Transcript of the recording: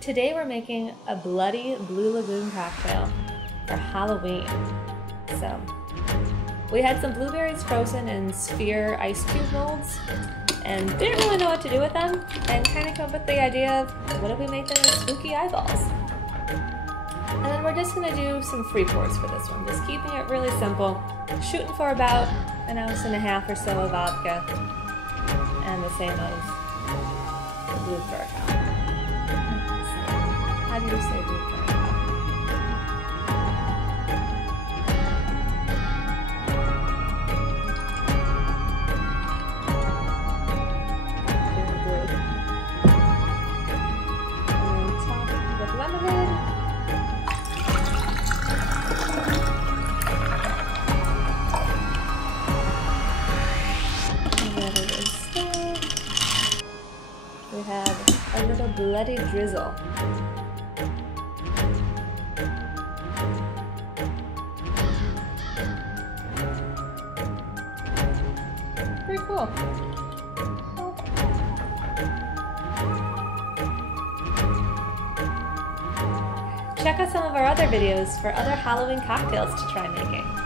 Today we're making a bloody Blue Lagoon cocktail for Halloween. So, we had some blueberries frozen in sphere ice cube molds and didn't really know what to do with them and kind of came up with the idea of what if we make them as spooky eyeballs? And then we're just going to do some free pours for this one, just keeping it really simple, shooting for about 1.5 ounces or so of vodka and the same of blue curacao. How do you say blue curacao? We have a little bloody drizzle. Pretty cool. Check out some of our other videos for other Halloween cocktails to try making.